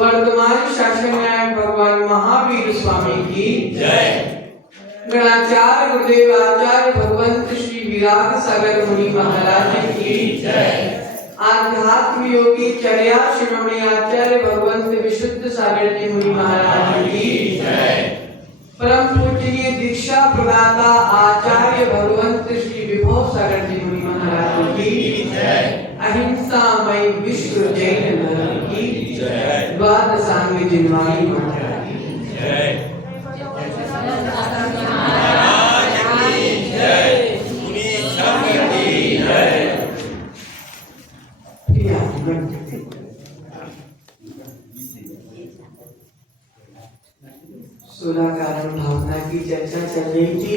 वर्तमान शासन नायक भगवान महावीर स्वामी की जय। गणाचार्य गुरुदेव आचार्य भगवंत श्री विराग सागर मुनि महाराज की जय। आध्यात्म योगी चर्या शिरोमणि आचार्य भगवंत विशुद्ध सागर जी मुनि महाराज की जय। परम पूजनीय दीक्षा प्रदाता आचार्य भगवंत श्री विभव सागर जी मुनि महाराज की जय। अहिंसा मई विश्व जैन धर्म की जय। द्वादशांग जिनवाणी माता की जय। सोलह कारण भावना की चर्चा चल रही थी।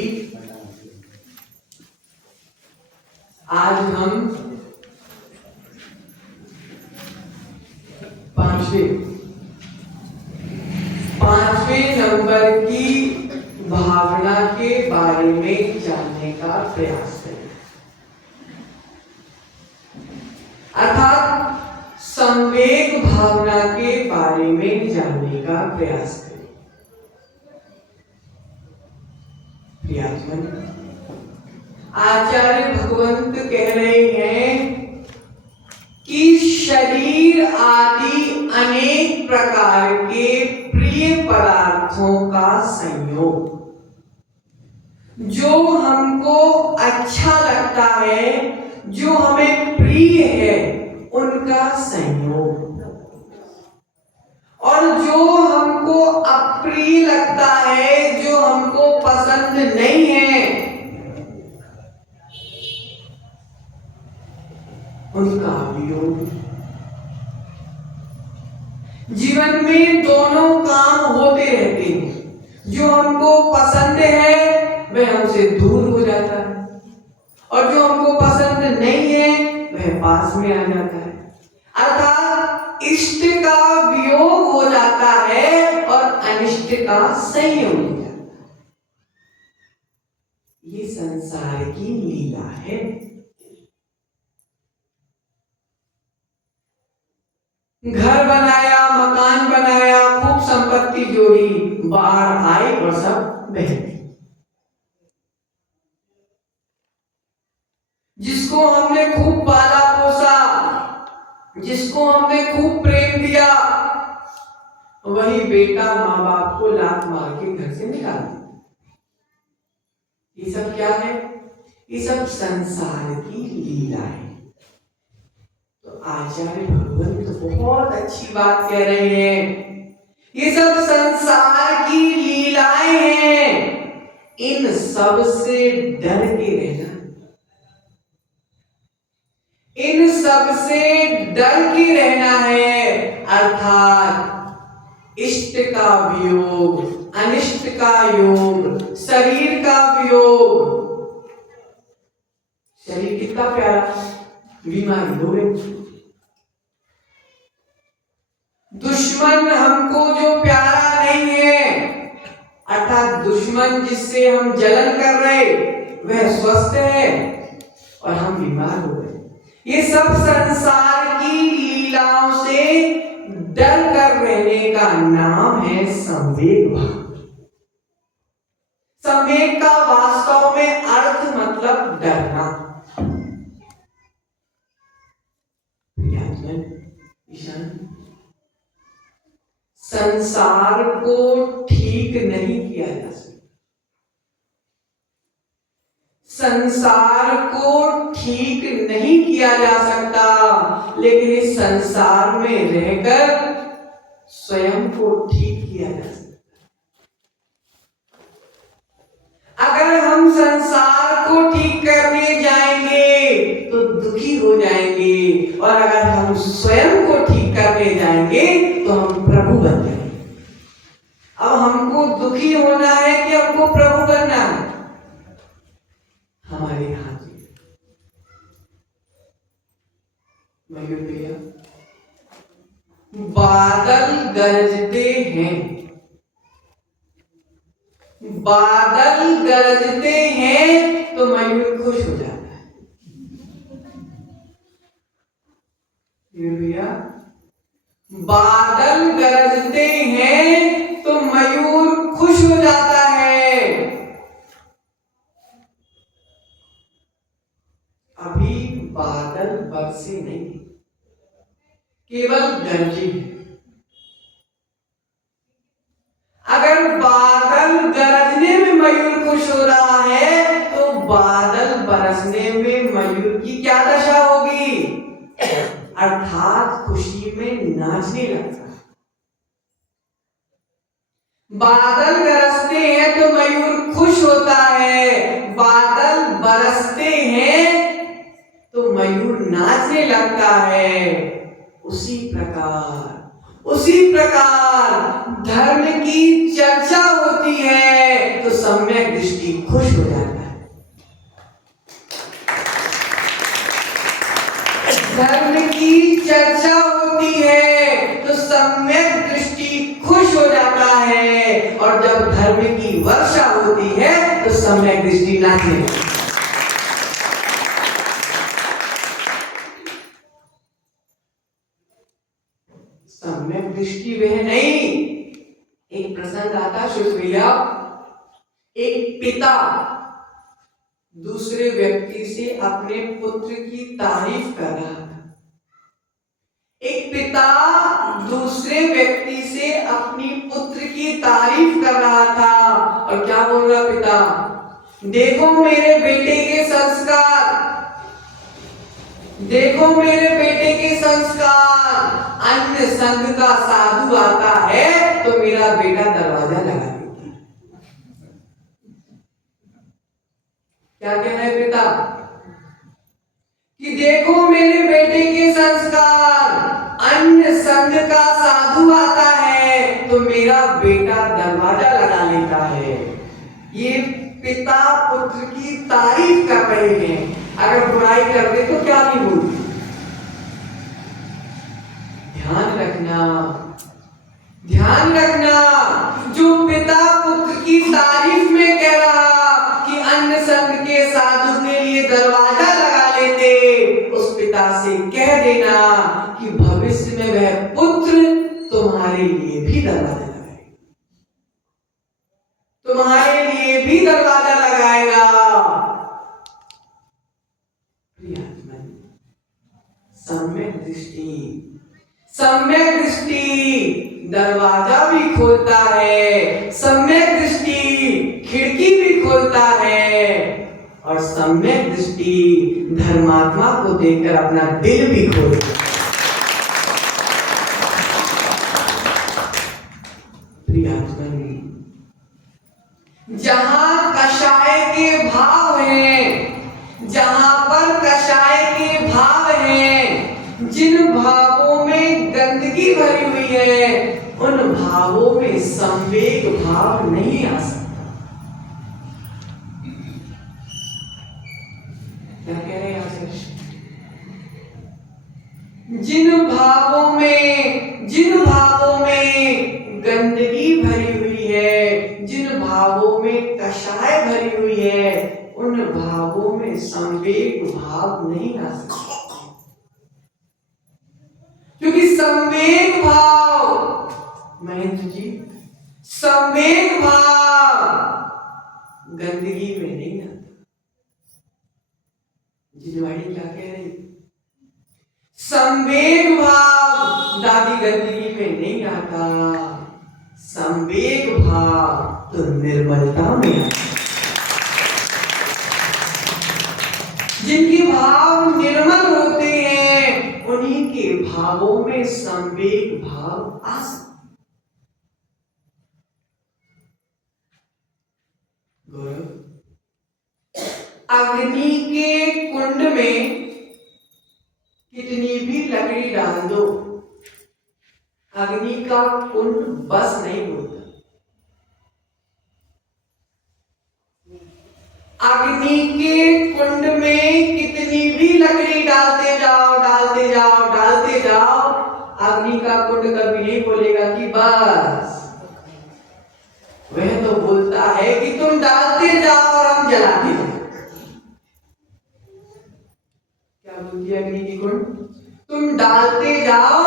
आज हम पांचवें नंबर की भावना के बारे में जानने का प्रयास करें, अर्थात संवेग भावना के बारे में जानने का प्रयास करें। प्रियजन, आचार्य भगवंत कह रहे हैं कि शरीर आदि अनेक प्रकार के प्रिय पदार्थों का संयोग, जो हमको अच्छा लगता है, जो हमें प्रिय है, उनका संयोग, और जो हमको अप्रिय लगता है, जो हमको पसंद नहीं है, उनका वियोग। जीवन में दोनों काम होते रहते हैं। जो हमको पसंद है वह हमसे दूर हो जाता है, और जो हमको पसंद नहीं है वह पास में आ जाता है। अर्थात इष्ट का वियोग हो जाता है अनिष्ट का संयम हो जाता है। ये संसार की लीला है। घर बनाया, मकान बनाया, खूब संपत्ति जोड़ी, बाहर आए और सब बह गए। जिसको हमने खूब पाला पोसा, जिसको हमने खूब प्रेम दिया, वही बेटा माँ बाप को लात मार के घर से निकाल दिया। ये सब क्या है? ये सब संसार की लीला है। तो आचार्य भगवान तो बहुत अच्छी बात कह रहे हैं। ये सब संसार की लीलाएं हैं, इन सब से डर के रहना, इन सब से डर के रहना है। अर्थात इष्ट का वियोग, अनिष्ट का योग, शरीर का वियोग। शरीर कितना प्यारा, बीमारी हो गई। दुश्मन हमको जो प्यारा नहीं है, अर्थात दुश्मन जिससे हम जलन कर रहे, वह स्वस्थ है और हम बीमार हो गए। ये सब संसार की लीलाओं से डर कर रहने का नाम है संवेग भाव। संवेग का वास्तव में अर्थ मतलब डरना। संसार को ठीक नहीं किया जा सकता। संसार को ठीक नहीं किया जा सकता, लेकिन इस संसार में रहकर स्वयं को ठीक किया जा सकता। अगर हम संसार को ठीक करने जाएंगे तो दुखी हो जाएंगे, और अगर हम स्वयं को ठीक करने जाएंगे तो हम प्रभु बन जाएंगे। अब हमको दुखी होना है कि हमको प्रभु बनना है? हमारे हाथ में। मयूर भैया, बादल गरजते हैं, बादल गरजते हैं तो मयूर खुश हो जाता है। मयूर भैया, बादल गरजते हैं तो मयूर खुश हो जाता है। अभी बादल बरसे नहीं, केवल गरजे। अगर बादल गरजने में मयूर खुश हो रहा है तो बादल बरसने में मयूर की क्या दशा होगी? अर्थात खुशी में नाचने लगता है। बादल गरजते हैं तो मयूर खुश होता है, बादल बरसते हैं तो मयूर नाचने लगता है। उसी प्रकार धर्म की चर्चा होती है तो सम्यक दृष्टि खुश हो जाता है। धर्म की चर्चा होती है तो सम्यक दृष्टि खुश हो जाता है, और जब धर्म की वर्षा होती है तो सम्यक दृष्टि नाचने लगती है। सम्यक दृष्टि वह नहीं। एक प्रसंग आता श्री भैया, एक पिता दूसरे व्यक्ति से अपने पुत्र की तारीफ कर रहा था। एक पिता दूसरे व्यक्ति से अपनी पुत्र की तारीफ कर रहा था, और क्या बोल रहा पिता? देखो मेरे बेटे के संस्कार, देखो मेरे बेटे के संस्कार। अन्य संघ का साधु आता है तो मेरा बेटा दरवाजा लगा देता है। क्या कहना है पिता? कि देखो मेरे बेटे के संस्कार, अन्य संघ का साधु आता है तो मेरा बेटा दरवाजा लगा लेता है। ये पिता पुत्र की तारीफ कर रहे हैं। अगर बुराई कर दे तो क्या नहीं बोलते? ध्यान रखना, जो तुम्हारे लिए भी दरवाजा लगाएगा, तुम्हारे लिए भी दरवाजा लगाएगा। सम्यक दृष्टि, सम्यक दृष्टि दरवाजा भी खोलता है, सम्यक दृष्टि खिड़की भी खोलता है, और सम्यक दृष्टि धर्मात्मा को देखकर अपना दिल भी खोलता है। जहां कषाय के भाव हैं, जहां पर कषाय के भाव हैं, जिन भावों में गंदगी भरी हुई है, उन भावों में संवेग भाव नहीं आ सकता। क्या कह रहे हैं आचार्य? जिन भावों में गंदगी भरी हुई है, जिन भावों में कषाय भरी हुई है, उन भावों में संवेग भाव नहीं आ सकता। क्योंकि संवेग भाव, महेंद्र जी, संवेग भाव गंदगी में नहीं आता। जिनवाणी क्या कह रही? संवेग भाव दादी गंदगी में नहीं आता, संवेग भाव तो निर्मलता में आता। जिनके भाव निर्मल होते हैं, उन्हीं के भावों में संवेग भाव आ सकता। अग्नि के कुंड में कितनी भी लकड़ी डाल दो, अग्नि का कुंड बस नहीं होता। अग्नि के कुंड में कितनी भी लकड़ी डालते जाओ, डालते जाओ, डालते जाओ, अग्नि का कुंड कभी नहीं बोलेगा कि बस। वह तो बोलता है कि तुम डालते जाओ और हम जलाते जाओ। क्या बोलती है अग्नि की कुंड? तुम डालते जाओ,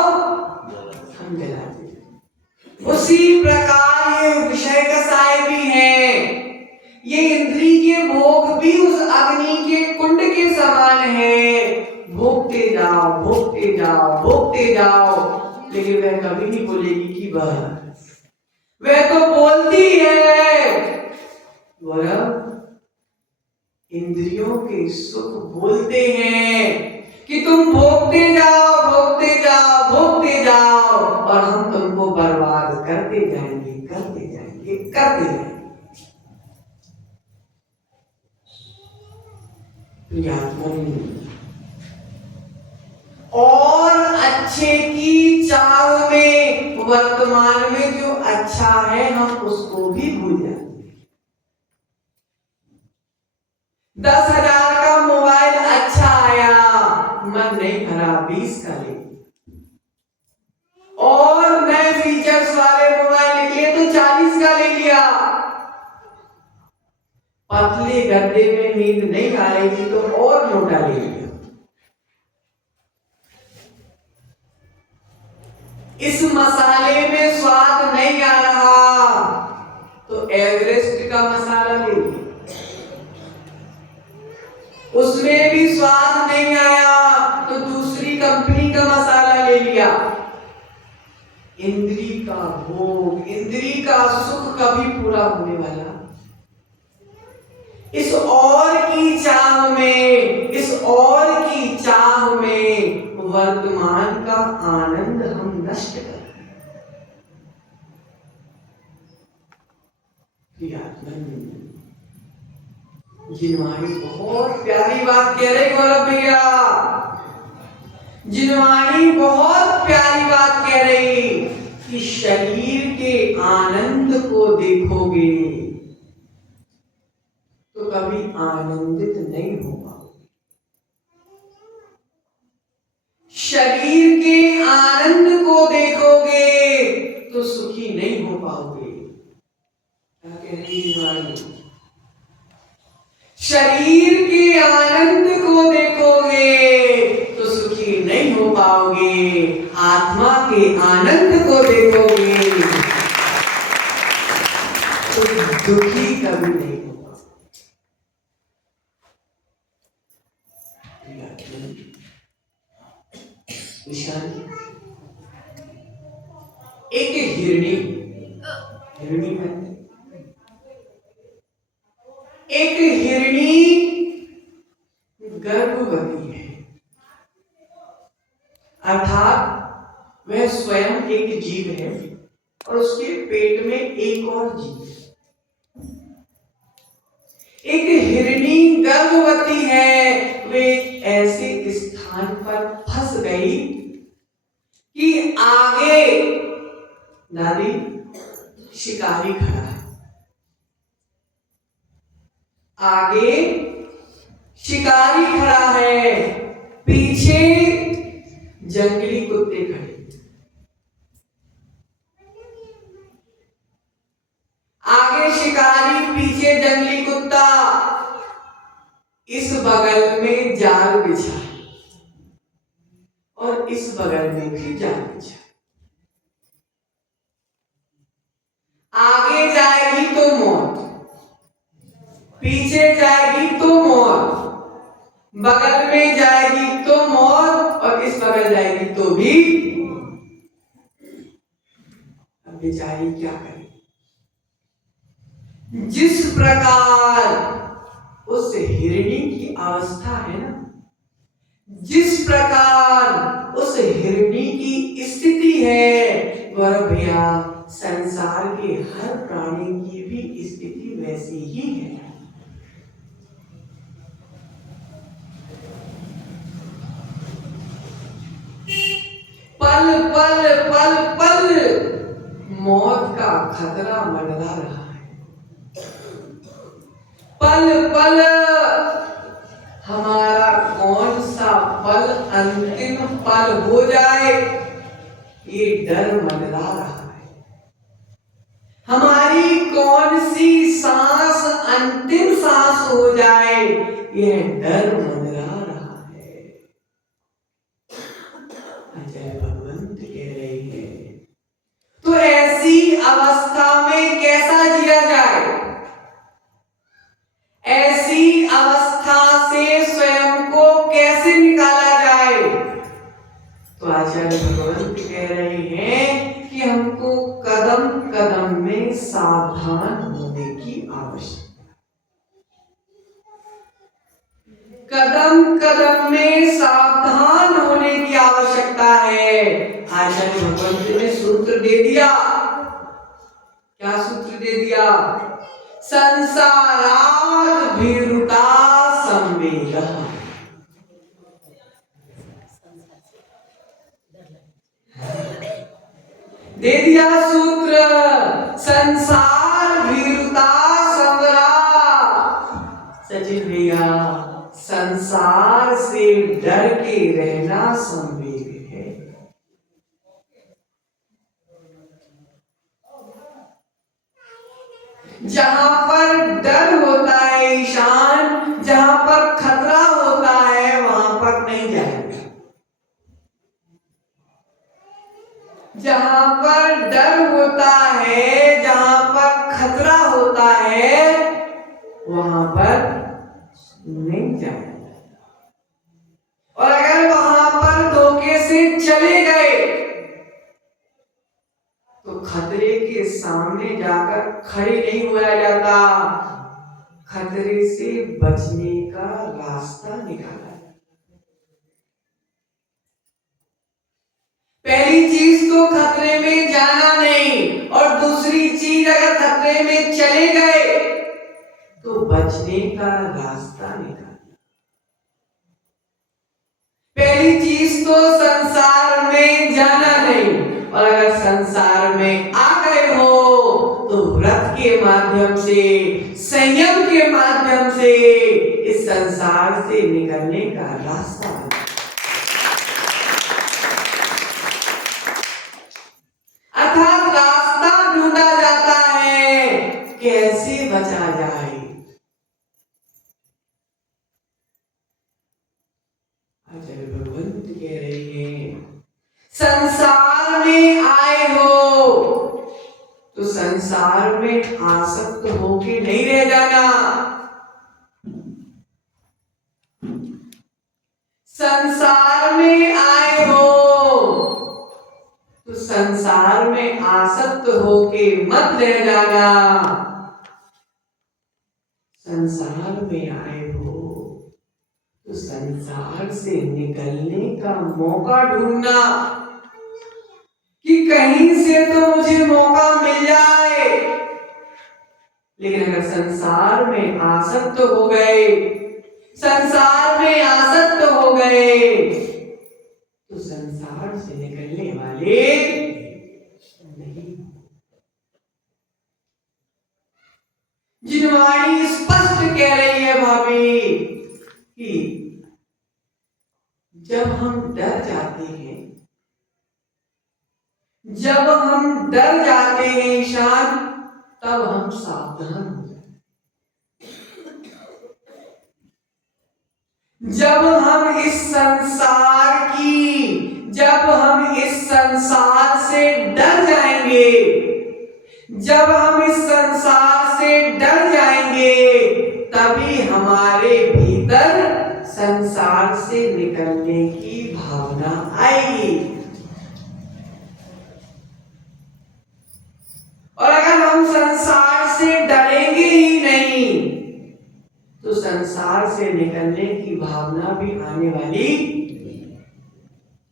हम जलाते जाओ। उसी प्रकार ये विषय कसाय भी है, ये इंद्री के भोग भी उस अग्नि के कुंड के समान है। भोगते जाओ, भोगते जाओ, भोगते जाओ, लेकिन वह कभी नहीं बोलेगी कि बस। वह तो बोलती है, गौरव, इंद्रियों के सुख बोलते हैं कि तुम भोगते जाओ, भोगते जाओ, भोगते जाओ, और हम तुमको बर्बाद करते जाएंगे, करते जाएंगे, करते जाएंगे। और अच्छे की चाह में वर्तमान में जो अच्छा है, हम उसको भी भूल जाते। 10,000 का मोबाइल अच्छा आया, मन नहीं भरा, 20 का ले। और नए फीचर्स वाले मोबाइल निकले तो 40 का ले लिया। पतले गद्दे में नींद नहीं आ रही थी तो और मोटा ले लिया। इस मसाले में स्वाद नहीं आ रहा तो एवरेस्ट का मसाला ले लिया। उसमें भी स्वाद नहीं आया तो दूसरी कंपनी का मसाला ले लिया। इंद्री का भोग, इंद्री का सुख कभी पूरा होने वाला? इस और की चाह में, इस और की चाह में वर्तमान का आनंद हम नष्ट कर रहे हैं। जिनवाणी बहुत प्यारी बात कह रही गौरव भैया, जिनवाणी बहुत प्यारी बात कह रही कि शरीर के आनंद को देखोगे तो कभी आनंदित नहीं हो पाओगे। शरीर के आनंद को देखोगे तो सुखी नहीं हो पाओगे। क्या कह रही जिनवाणी? शरीर के आनंद को देखोगे तो सुखी नहीं हो पाओगे, आत्मा के आनंद को देखोगे तो दुखी कभी नहीं होगा। एक हिरणी एक हिरणी गर्भवती है, अर्थात वह स्वयं एक जीव है और उसके पेट में एक और जीव है। एक हिरणी गर्भवती है, वे ऐसे स्थान पर फंस गई कि आगे दादी शिकारी खड़ा है, आगे शिकारी खड़ा है, पीछे जंगली कुत्ते खड़े। आगे शिकारी, पीछे जंगली कुत्ता, इस बगल में जाल बिछा और इस बगल में भी जाल बिछा। आगे जाएगी तो मौत, पीछे जाएगी तो मौत, बगल में जाएगी तो मौत और इस बगल जाएगी तो भी। अब बेचारी क्या करे? जिस प्रकार उस हिरणी की अवस्था है ना, जिस प्रकार उस हिरणी की स्थिति है, वह भैया संसार के हर प्राणी की भी स्थिति वैसी ही है। पल पल पल पल मौत का खतरा मंडरा रहा है। पल पल हमारा कौन सा पल अंतिम पल हो जाए, ये डर मंडरा रहा है। हमारी कौन सी सांस अंतिम सांस हो जाए, यह डर मंडरा रहा है। अजय भगवंत कह रहे हैं, तो ऐसी अवस्था में कैसा जिया जाए? ऐसी अवस्था से स्वयं को कैसे निकाला जाए? तो आचार्य भगवंत कह रहे हैं कि हमको कदम कदम में सावधान होने की आवश्यकता है। कदम कदम में सावधान होने की आवश्यकता है। आचार्य भगवंत ने सूत्र दे दिया। क्या सूत्र दे दिया? संसारात् भीरुता संवेगः। दे दिया सूत्र, संसार भीरुता संवरा। सचिन भैया, संसार से डर के रहना संवेग है। जहां पर डर होता है ईशान, जहां पर खतरा होता है, वहां पर नहीं जाएगा। जहां पर डर होता है, जहां पर खतरा होता है, वहां पर नहीं जाएगा। और अगर वहां पर धोखे से चले गए तो खतरे के सामने जाकर खड़े नहीं हुआ जाता, खतरे से बचने का रास्ता निकाला। पहली चीज तो खतरे में जाना नहीं, और दूसरी चीज अगर खतरे में चले गए तो बचने का रास्ता निकालना। पहली चीज तो संसार में जाना नहीं, और अगर संसार में आ गए हो तो व्रत के माध्यम से, संयम के माध्यम से इस संसार से निकलने का रास्ता। अर्थात रास्ता ढूंढा जाता है, कैसे बचा जाए। आचार्य भगवंत कह रहे हैं, संसार में आसक्त होके नहीं रह जाना। संसार में आए हो तो संसार में आसक्त होके मत रह जाना। संसार में आए हो तो संसार से निकलने का मौका ढूंढना कि कहीं से तो मुझे मौका मिल जाए। लेकिन अगर संसार में आसक्त हो गए, संसार में आसक्त हो गए तो संसार से निकलने वाले नहीं। जिनवाणी स्पष्ट कह रही है भाभी कि जब हम डर जाते हैं, जब हम डर जाते हैं ईशान, तब हम सावधान हो जाते। जब हम इस संसार से डर जाएंगे, जब हम इस संसार से डर जाएंगे, तभी हमारे भीतर संसार से निकलने की भावना आएगी। और अगर हम संसार से डरेंगे ही नहीं तो संसार से निकलने की भावना भी आने वाली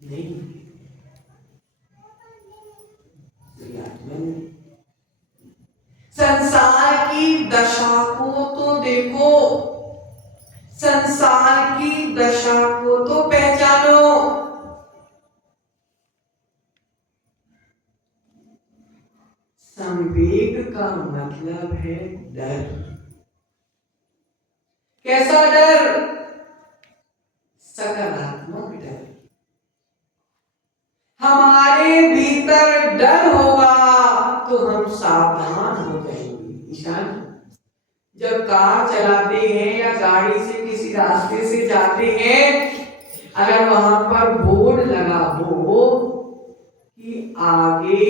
नहीं। संसार की दशा को तो देखो, संसार की दशा को तो पहचानो। संवेग का मतलब है डर। कैसा डर? सकारात्मक डर। हमारे भीतर डर होगा तो हम सावधान हो जाएंगे। ईशान, जब कार चलाते हैं या गाड़ी से किसी रास्ते से जाते हैं, अगर वहां पर बोर्ड लगा हो कि आगे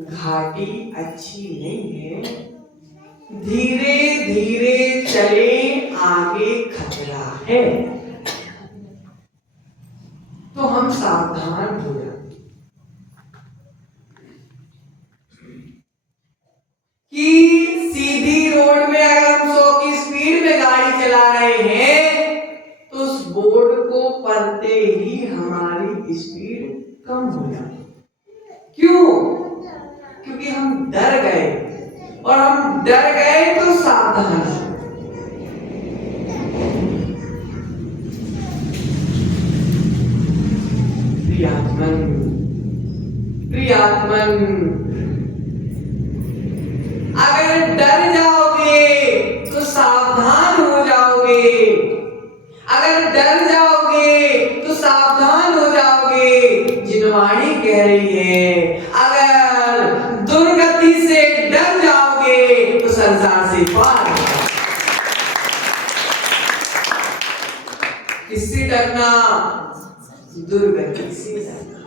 घाटी अच्छी नहीं है, धीरे धीरे चले, आगे खतरा है, तो हम सावधान हो जाते कि सीधी रोड में अगर हम 100 की स्पीड में गाड़ी चला रहे हैं तो उस बोर्ड को पढ़ते ही हमारी स्पीड कम हो जाती। क्यों? क्योंकि हम डर गए, और हम डर गए तो सावधान। प्रियात्मन, प्रियात्मन, अगर डर जाओगे तो सावधान हो जाओगे। अगर डर जाओगे तो सावधान हो जाओगे। जिनवाणी कह रही है, अगर दुर्गति से डर जाओगे तो संसार से पार। किससे डरना? दुर्गति से डरना।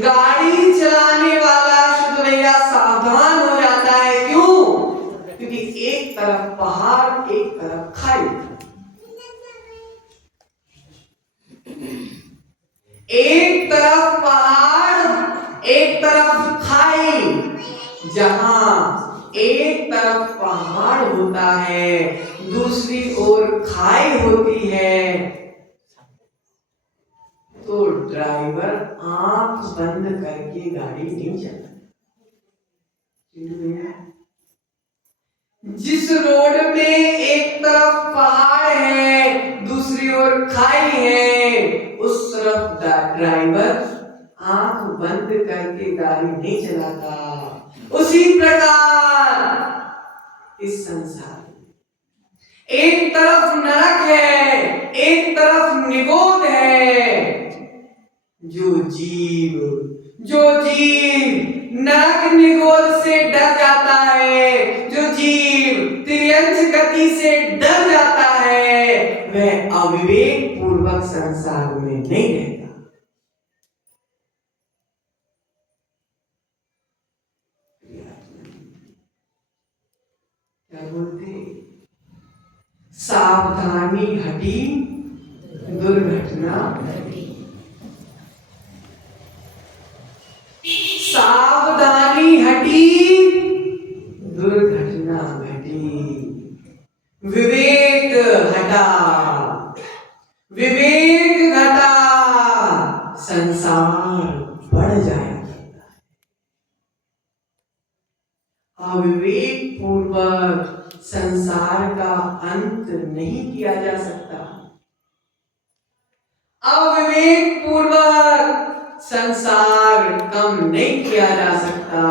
गाड़ी चलाने वाला शुद्ध भैया सावधान हो जाता है। क्यों? क्योंकि एक तरफ पहाड़, एक तरफ खाई। एक तरफ पहाड़, एक तरफ खाई। जहां एक तरफ पहाड़ होता है, दूसरी ओर खाई होती है, तो ड्राइवर आंख बंद करके गाड़ी नहीं चलाता। जिस रोड में एक तरफ पहाड़ है, दूसरी ओर खाई है, उस तरफ ड्राइवर आंख बंद करके गाड़ी नहीं चलाता। उसी प्रकार इस संसार एक तरफ नरक है, एक तरफ निगोद है। जो जीव नरक निगोद से डर जाता है, जो जीव तिर्यंच गति से डर जाता है, वह अविवेक पूर्वक संसार में नहीं रहता। सावधानी हटी दुर्घटना घटी। सावधानी हटी दुर्घटना घटी। विवेक हटा, विवेक घटा, संसार बढ़ जाएगा। अविवेक पूर्वक संसार का अंत नहीं किया जा सकता। अविवेक पूर्वक संसार कम नहीं किया जा सकता।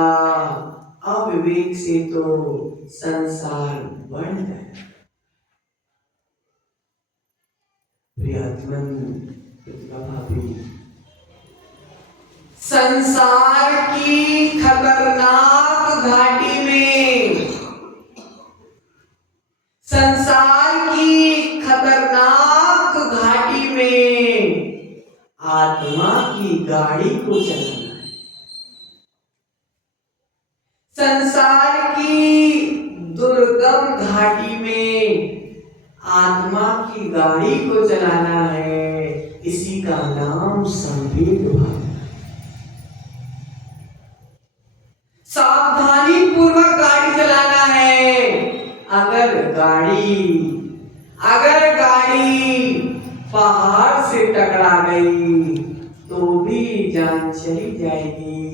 अविवेक से तो संसार बढ़ जाए। प्रियतमन प्रतिभा भाभी, संसार की खतरनाक घाटी में, संसार की खतरनाक घाटी में आत्मा की गाड़ी को चलाना है। संसार की दुर्गम घाटी में आत्मा की गाड़ी को चलाना है। इसी का नाम संवेग भाव। सावधानी पूर्वक गाड़ी चलाना है। अगर गाड़ी पहाड़ से टकरा गई तो भी जान चली जाएगी।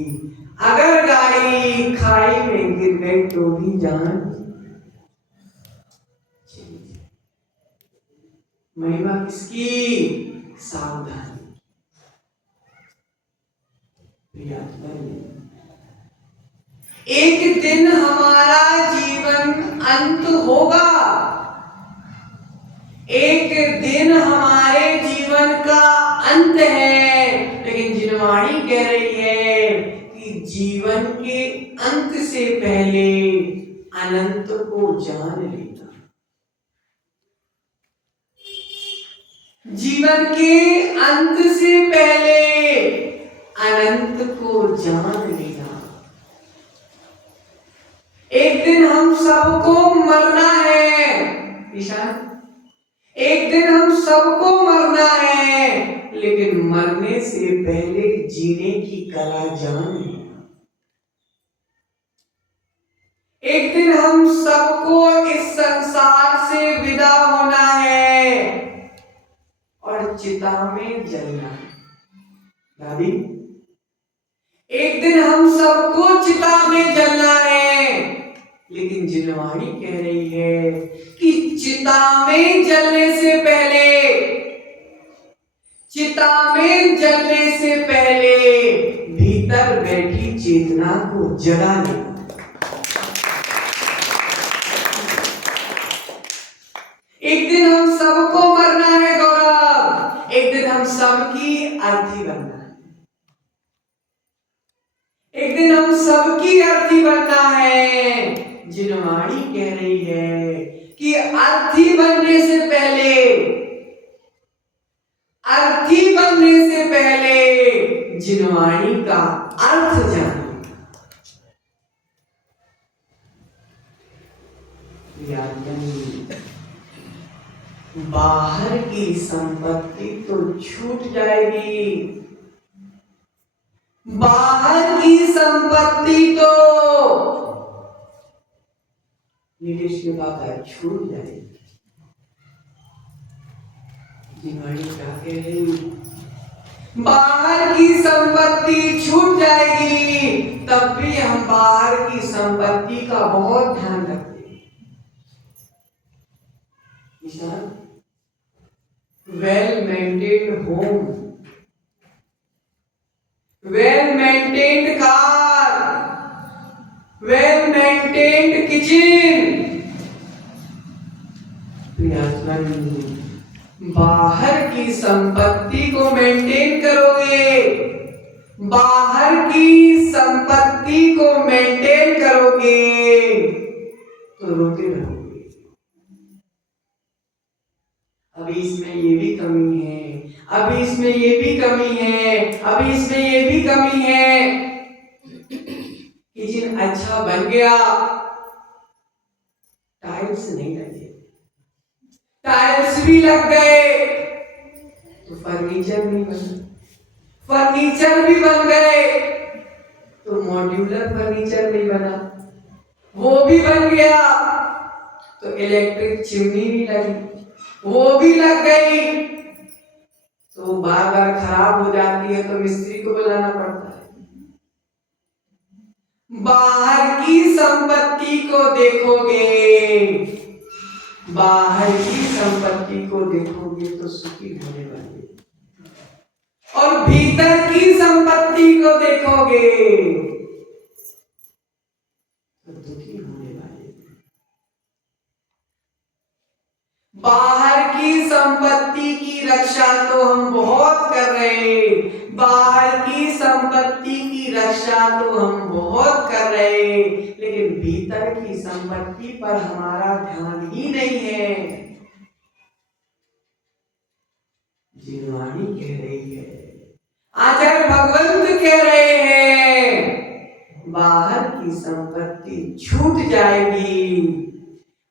अगर गाड़ी खाई में गिर गई तो भी जान चली जाएगी। महिमा किसकी? सावधानी। एक दिन हमारा जीवन अंत होगा। एक दिन हमारे जीवन का अंत है, लेकिन जिनवाणी कह रही है कि जीवन के अंत से पहले अनंत को जान लेना। जीवन के अंत से पहले अनंत को जान लेना। एक दिन हम सबको मरना है ईशान, एक दिन हम सबको मरना है, लेकिन मरने से पहले जीने की कला जान लेना। एक दिन हम सबको इस संसार से विदा होना है और चिता में जलना है। दादी, एक दिन हम सबको चिता में जलना है, लेकिन जिनवाणी कह रही है कि चिता में जलने से पहले, चिता में जलने से पहले भीतर बैठी चेतना को जगा लेना। एक दिन हम सबको मरना है गौरव, एक दिन हम सबकी अर्थी बनना है। एक दिन हम सबकी अर्थी बनना है। जिनवाणी कह रही है कि अर्थी बनने से पहले, अर्थी बनने से पहले जिनवाणी का अर्थ जानो। बाहर की संपत्ति तो छूट जाएगी, बाहर की संपत्ति तो छूट जाएगी। जिनवाणी क्या कह रही? बाहर की संपत्ति छूट जाएगी, तब भी हम बाहर की संपत्ति का बहुत ध्यान रखते हैं। Well maintained home, well maintained car, well maintained kitchen. बाहर की संपत्ति को मेंटेन करोगे, बाहर की संपत्ति को मेंटेन करोगे तो रोते रहोगे। अभी इसमें ये भी कमी है, अभी इसमें ये भी कमी है, अभी इसमें ये भी कमी है। किचन अच्छा बन गया, टाइल्स नहीं लगे, टाइल्स भी लग गए तो फर्नीचर नहीं बना, फर्नीचर भी बन गए तो मॉड्यूलर फर्नीचर नहीं बना, वो भी बन गया तो इलेक्ट्रिक चिमनी भी लगी, वो भी लग गई तो बार बार खराब हो जाती है तो मिस्त्री को बुलाना पड़ता है। बाहर की संपत्ति को देखोगे, बाहर की संपत्ति को देखोगे तो सुखी होने वाले, और भीतर की संपत्ति को देखोगे तो दुखी होने वाले। बाहर की संपत्ति की रक्षा तो हम बहुत कर रहे हैं, बाहर की संपत्ति की रक्षा तो हम बहुत कर रहे हैं, लेकिन भीतर की संपत्ति पर हमारा ध्यान ही नहीं है। जिनवाणी कह रही है, आचार्य भगवंत कह रहे हैं, बाहर की संपत्ति छूट जाएगी,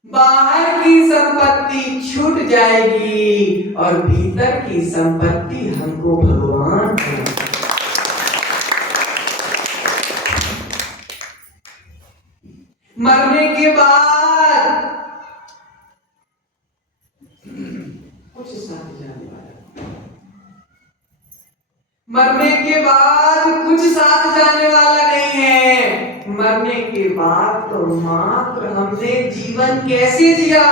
बाहर की संपत्ति छूट जाएगी और भीतर की संपत्ति हमको भगवान है। मरने के बाद कुछ साथ जाने वाला, मरने के बाद कुछ साथ जाने वाला नहीं है। मरने के बाद तो मात्र हमने जीवन कैसे जिया,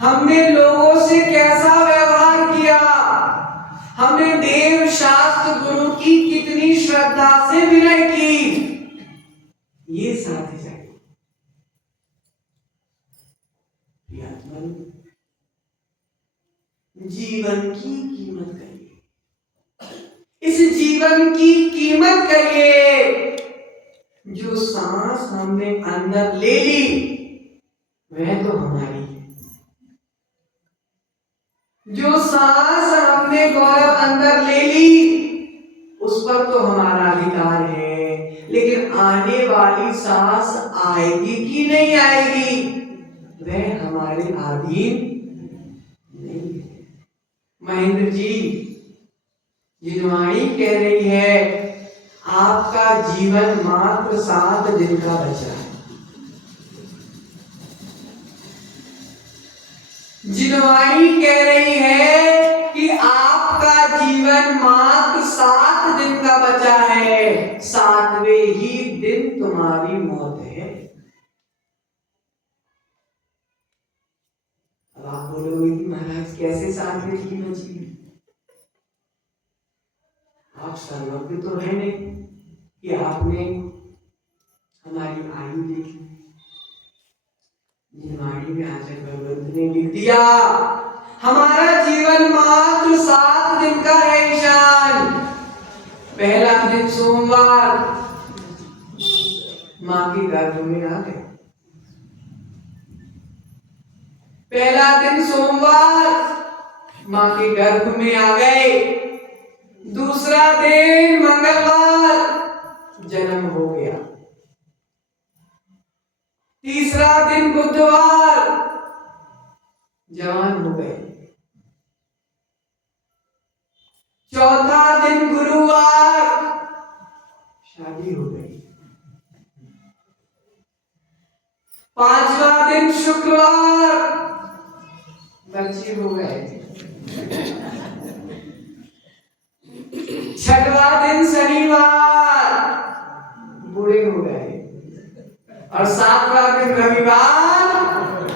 हमने लोगों से कैसा व्यवहार किया, हमने देव शास्त्र गुरु की कितनी श्रद्धा से विनय की, ये साथ जाए। जीवन की कीमत करिए, इस जीवन की कीमत करिए। जो सांस हमने अंदर ले ली वह तो हमारी है, जो सांस हमने गौरव अंदर ले ली उस पर तो हमारा अधिकार है, लेकिन आने वाली सांस आएगी कि नहीं आएगी वह हमारे अधीन नहीं है। महेंद्र जी, जिनवाणी कह रही है आपका जीवन मात्र 7 दिन का बचा है। जिनवाणी कह रही है कि आपका जीवन मात्र 7 दिन का बचा है, 7वें ही दिन तुम्हारी मौत है। अब आप बोलोगे कि महाराज कैसे 7वें की बची? आप सर्वज्ञ तो है नहीं कि आपने हमारी आयु देखी। जिनवाणी में आचार्य भगवंत ने लिख दिया हमारा जीवन मात्र 7 दिन का है ईशान। पहला दिन सोमवार मां के गर्भ में आ गए, पहला दिन सोमवार मां के गर्भ में आ गए, दूसरा दिन मंगलवार जन्म हो गया, तीसरा दिन बुधवार जवान हो गए, चौथा दिन गुरुवार शादी हो गई, पांचवा दिन शुक्रवार बच्चे हो गए, छठवा दिन शनिवार बूढ़े हो गए और 7वां दिन रविवार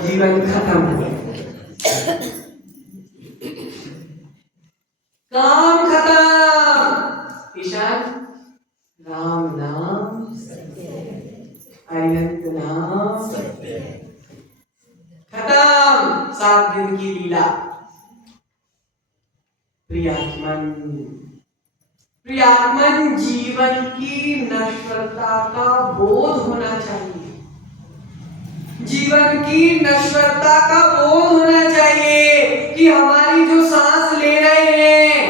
जीवन खत्म हो गया। काम खत्म। ईशान राम नाम अरिहंत नाम खत्म। 7 दिन की लीला। प्रियात्मन जीवन की नश्वरता का बोध होना चाहिए, जीवन की नश्वरता का बोध होना चाहिए कि हमारी जो सांस ले रहे हैं,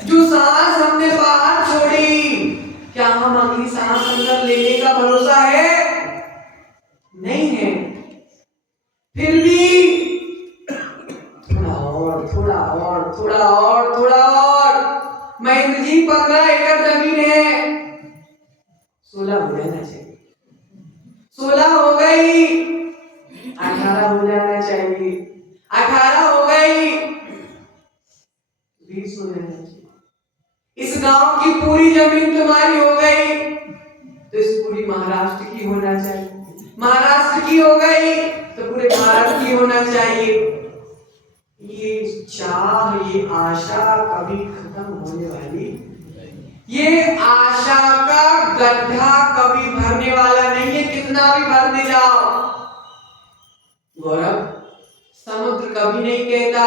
जो सांस हमने बाहर छोड़ी, क्या हम अगली सांस अंदर लेने का भरोसा है? नहीं है। थोड़ा और। महेंद्र जी 15 एकड़ जमीन है, 16 हो जाना चाहिए, 16 हो गई, 18 हो जाना चाहिए, 18 हो गई, 20 हो जाना चाहिए। इस गांव की पूरी जमीन तुम्हारी हो गई तो इस पूरी महाराष्ट्र की होना चाहिए, महाराष्ट्र की हो गई तो पूरे भारत की होना चाहिए। ये चाह, ये आशा कभी खत्म होने वाली, ये आशा का गड्ढा कभी भरने वाला नहीं है, कितना भी भरने जाओ। गौरव, समुद्र कभी नहीं कहता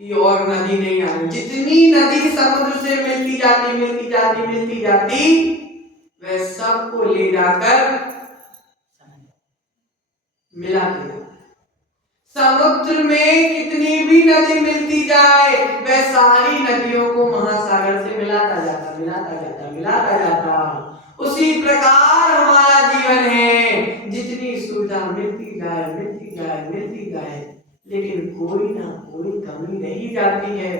ये और नदी नहीं आनी। जितनी नदी समुद्र से मिलती जाती वह सबको ले जाकर मिला दिया। समुद्र में कितनी भी नदी मिलती जाए वह सारी नदियों को महासागर से मिलाता जाता। उसी प्रकार हमारा जीवन है, जितनी सुविधा मिलती जाए लेकिन कोई ना कोई कमी रही जाती है।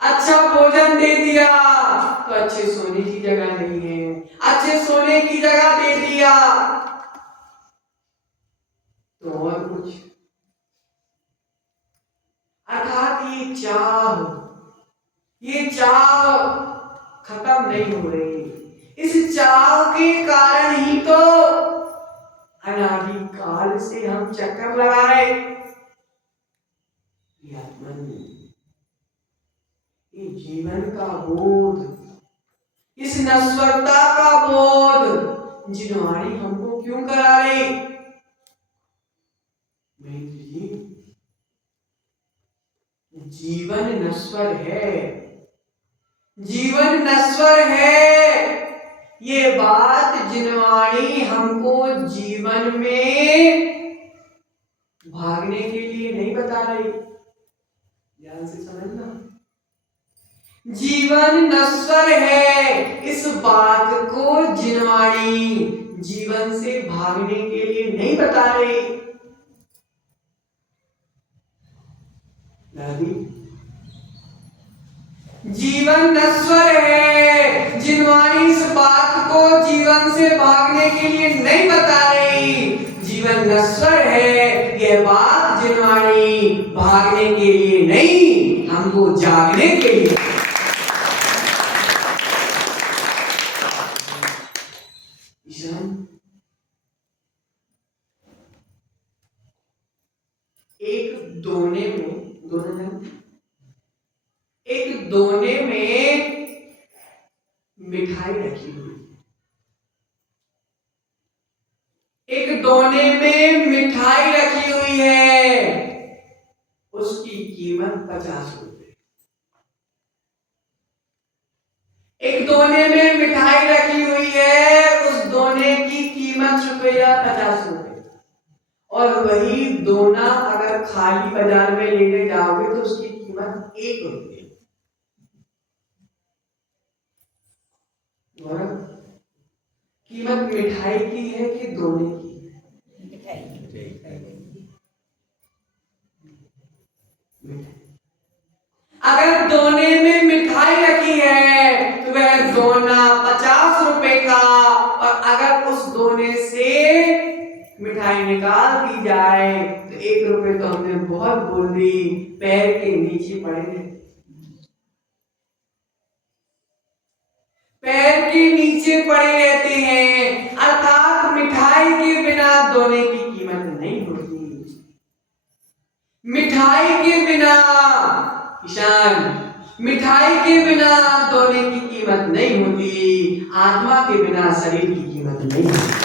अच्छा भोजन दे दिया तो अच्छे सोने की जगह नहीं है, अच्छे सोने की जगह दे दिया तो और कुछ। अर्थात ये चाह खत्म नहीं हो रही। इस चाह के कारण ही तो अनादि काल से हम चक्कर लगा रहे। ये जीवन का बोध, इस नश्वरता का बोध जिनवाणी हमको क्यों करा रहे? जीवन नश्वर है, जीवन नश्वर है। ये बात जिनवाणी हमको जीवन में भागने के लिए नहीं बता रही, ध्यान से समझना। जीवन नश्वर है, इस बात को जिनवाणी जीवन से भागने के लिए नहीं बता रही। जीवन नश्वर है, जिनवाणी इस बात को जीवन से भागने के लिए नहीं बता रही। जीवन नश्वर है, यह बात जिनवाणी भागने के लिए नहीं, हमको जागने के लिए। एक दोने में मिठाई रखी हुई, एक दोने में मिठाई रखी हुई है, उसकी कीमत 50 रुपए। एक दोने में मिठाई रखी हुई है, उस दोने की कीमत रुपया 50 रुपए। और वही दोना अगर खाली बाजार में लेने जाओगे तो उसकी कीमत 1 रुपये। कीमत मिठाई की है कि दोने की? अगर दोने में मिठाई रखी है तो वह दोना 50 रुपए का, और अगर उस दोने से मिठाई निकाल दी जाए तो 1 रुपए तो हमने बहुत बोल दी, पैर के नीचे पड़ेंगे, पैर के नीचे पड़े रहते हैं। अर्थात मिठाई के बिना दोने की कीमत नहीं होती। मिठाई के बिना ईशान, मिठाई के बिना दोने की कीमत नहीं होती, आत्मा के बिना शरीर की कीमत नहीं होती।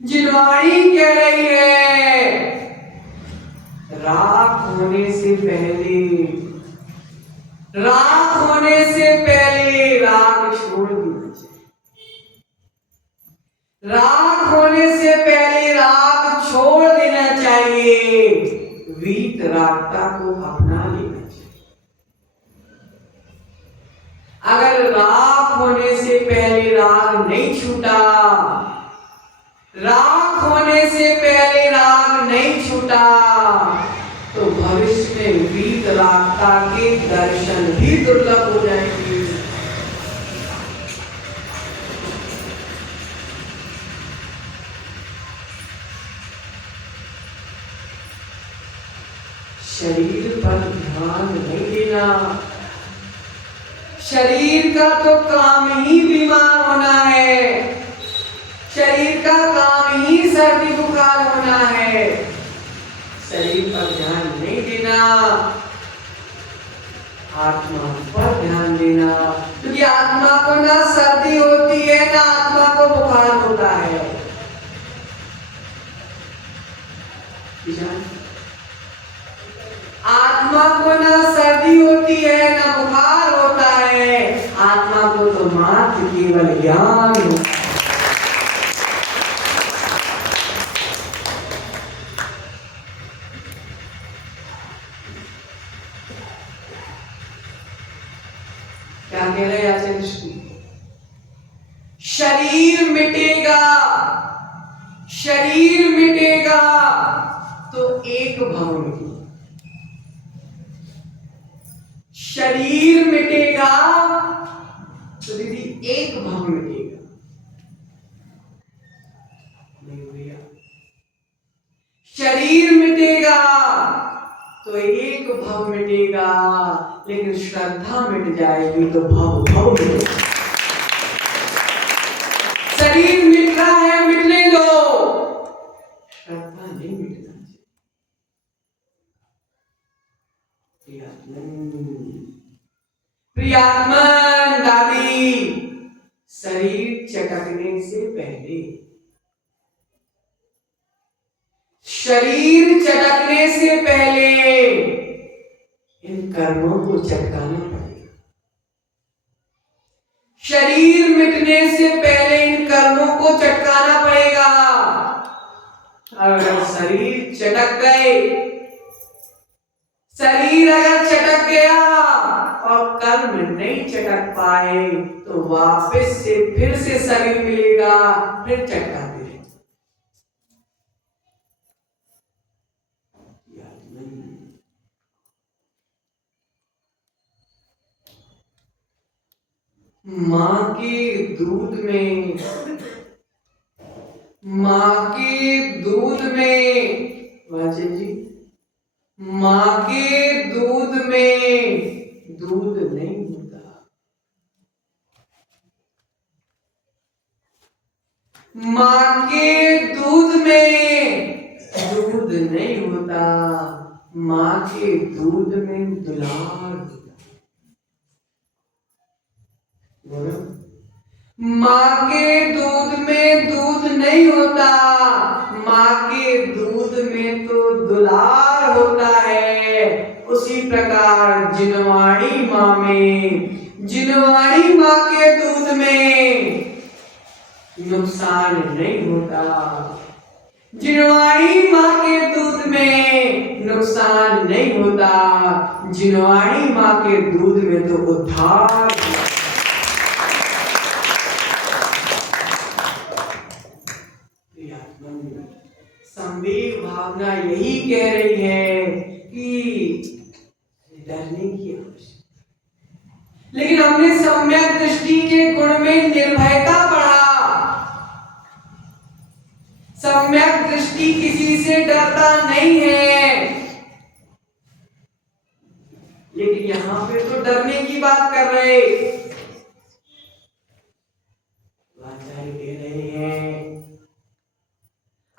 जिनवाणी कह रही है राख होने से पहले, राख होने से पहले राग छोड़ देना चाहिए। राख होने से पहले राग छोड़ देना चाहिए, वीत रागता को अपना लेना चाहिए। अगर राख होने से पहले राग नहीं नहीं छूटा, राख होने से पहले राग नहीं छूटा, तो भविष्य में वीत रागता के दर्शन भी दुर्लभ हो जाएंगे। शरीर पर ध्यान नहीं देना। शरीर का तो काम ही बीमार होना है, शरीर का काम ही सर्दी बुखार होना है। शरीर पर ध्यान नहीं देना, आत्मा पर ध्यान देना, क्योंकि आत्मा को ना सर्दी होती है ना आत्मा को बुखार होता है। आत्मा को ना सर्दी होती है ना बुखार होता है, आत्मा को तो मात्र केवल ज्ञान होता है। क्या कह रहे हैं आचार्य ऋषि? शरीर मिटेगा, शरीर मिटेगा तो एक भव मिटेगा। शरीर मिटेगा तो दीदी एक भव मिटेगा। नहीं भैया, शरीर मिटेगा तो एक भव मिटेगा, लेकिन श्रद्धा मिट जाएगी तो भव भव मिटेगा। शरीर मिट रहा है, मिटने दो, श्रद्धा नहीं मिटना चाहिए। प्रियात्मन दादी, शरीर चटकने से पहले, शरीर चटकने से पहले इन कर्मों को चटकाना पड़ेगा। शरीर मिटने से पहले इन कर्मों को चटकाना पड़ेगा। अगर शरीर चटक गए, शरीर अगर चटक गया और कर्म नहीं चटक पाए तो वापस से फिर से शरीर मिलेगा, फिर चटकाते रहेंगे। मां के दूध में, मां के दूध में, वाचन जी, मां के दूध में दूध नहीं होता, मां के दूध में दूध नहीं होता, मां के दूध में दुलार होता। मां के दूध में दूध नहीं होता, मां के दूध में तो दुलार होता है। उसी प्रकार जिनवाणी मां में, जिनवाणी मां के दूध में नुकसान नहीं होता, जिनवाणी मां के दूध में नुकसान नहीं होता, जिनवाणी मां के दूध में तो उद्धार। संवेग भावना यही कह रही है कि डरने की आवश्यकता, लेकिन हमने सम्यक दृष्टि के गुण में निर्भयता पढ़ा। सम्यक दृष्टि किसी से डरता नहीं है, लेकिन यहां पे तो डरने की बात कर रहे। आचार्य कह रहे हैं,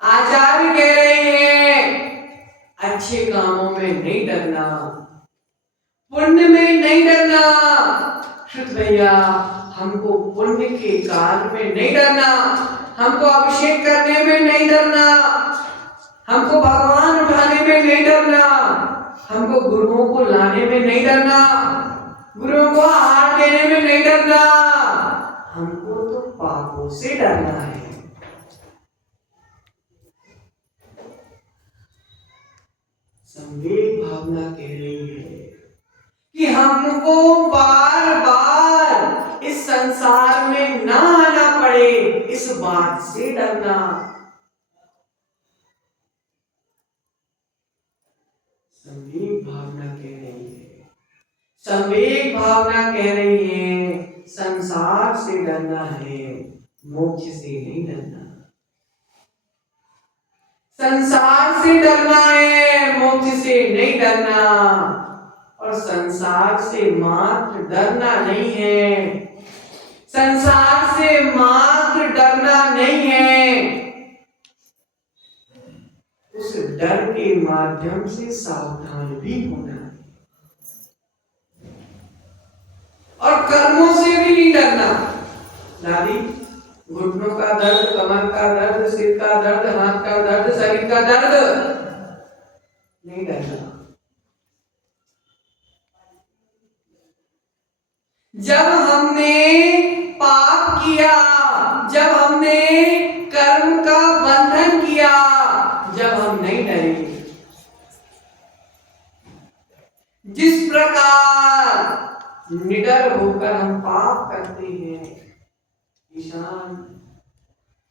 आचार्य कह रहे हैं अच्छे कामों में नहीं डरना, पुण्य में नहीं डरना। श्रुत भैया, हमको पुण्य के कार्य में नहीं डरना, हमको अभिषेक करने में नहीं डरना, हमको भगवान उठाने में नहीं डरना, हमको गुरुओं को लाने में नहीं डरना, गुरुओं को आहार देने में नहीं डरना, हमको तो पापों से डरना है। संवेग भावना कह रही है कि हमको बार बार इस संसार में ना आना पड़े, बात से डरना। संवेग भावना कह रही है, संवेग भावना कह रही है संसार से डरना है, मोक्ष से नहीं डरना। संसार से डरना है, मोक्ष से नहीं डरना। और संसार से मात्र डरना नहीं है, संसार से मात्र डरना नहीं है, उस डर के माध्यम से सावधान भी होना है। और कर्मों से भी नहीं डरना। दादी, घुटनों का दर्द, कमर का दर्द, सिर का दर्द, हाथ का दर्द, शरीर का दर्द, नहीं डरना। जब हमने पाप किया, जब हमने कर्म का बंधन किया, जब हम नहीं डरेंगे। जिस प्रकार निडर होकर हम पाप करते हैं, ईशान,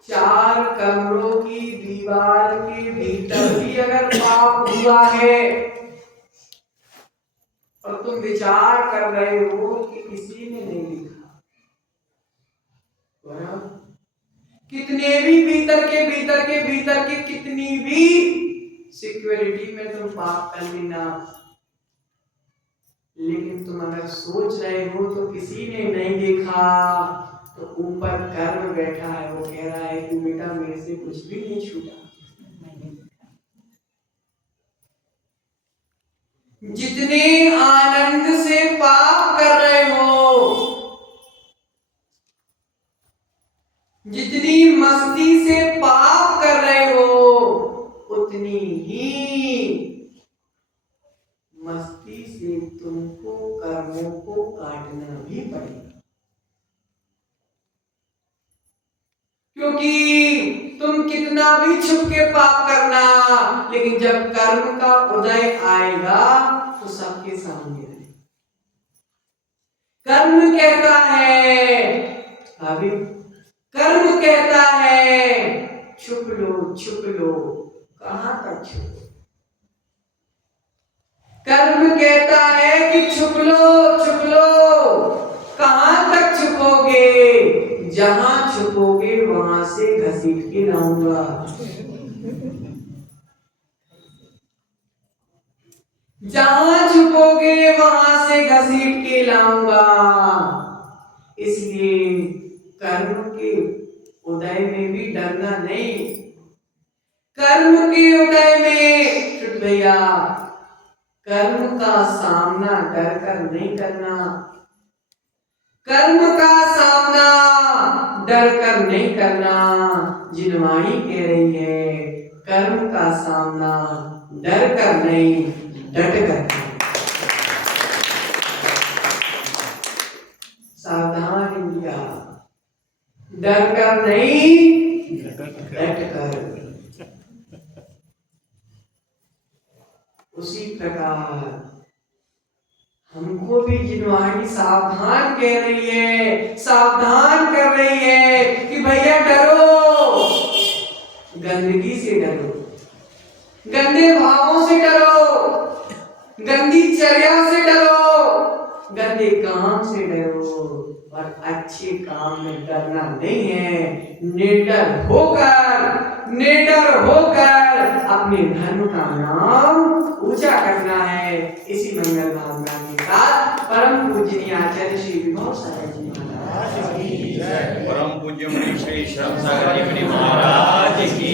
4 कमरों की दीवार के भीतर भी अगर पाप हुआ है और तुम विचार कर रहे हो कि किसी ने नहीं लिखा, कितने भी भीतर के कितनी भी सिक्योरिटी में तुम पाप कर लेना, लेकिन तुम अगर सोच रहे हो तो किसी ने नहीं देखा, तो ऊपर कर्म बैठा है, वो कह रहा है कि बेटा मेरे से कुछ भी नहीं छूटा। जितने आनंद से पाप कर रहे हो, जितनी मस्ती से पाप कर रहे हो, उतनी ही मस्ती से तुमको कर्मों को काटना भी पड़ेगा। क्योंकि तुम कितना भी छुप के पाप करना, लेकिन जब कर्म का उदय आएगा तो सबके सामने आएगा। कर्म कहता है, अभी कर्म कहता है छुप लो छुप लो, कहां तक छुपो। कर्म कहता है कि छुप लो, कहां तक छुपोगे। जहां छुपोगे वहां से घसीट के लाऊंगा। जहां छुपोगे वहां से घसीट के लाऊंगा। इसलिए कर्म के उदय में भी डरना नहीं। कर्म के उदय में भैया कर्म का सामना डर कर नहीं करना, कर्म का सामना डर कर नहीं करना। जिनवाणी कह रही है कर्म का सामना डर कर नहीं, डट कर। सावधान इंडिया, डर कर नहीं, डट कर। उसी प्रकार हमको भी जिनवाणी सावधान कह रही है, सावधान कर रही है कि भैया डरो, गंदगी से डरो, गंदे भावों से डरो, गंदी चर्या से डरो, गंदे काम से डरो, और अच्छे काम में डरना नहीं है। निडर होकर अपने धर्म का नाम ऊंचा करना है। इसी मंगल भावना के साथ परम पूजनीय आचार्य श्री विभव सागर जी महाराज की जय। परम पूज्य श्री श्रम सागर जी महाराज की